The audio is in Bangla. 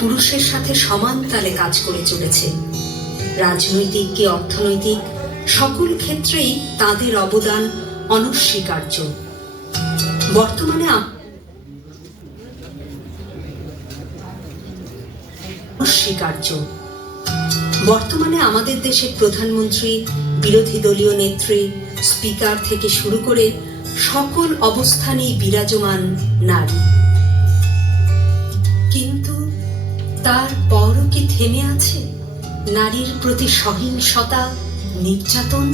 পুরুষের সাথে সমান তালে কাজ করে চলেছে। রাজনৈতিক কি অর্থনৈতিক সকল ক্ষেত্রেই তাদের অবদান অনস্বীকার্য। বর্তমানে আমাদের দেশের প্রধানমন্ত্রী, বিরোধী দলীয় নেত্রী, স্পিকার থেকে শুরু করে সকল অবস্থানেই বিরাজমান নারী। কিন্তু তারপরও কি থেমে আছে নারীর প্রতি সহিংসতা, নির্যাতন?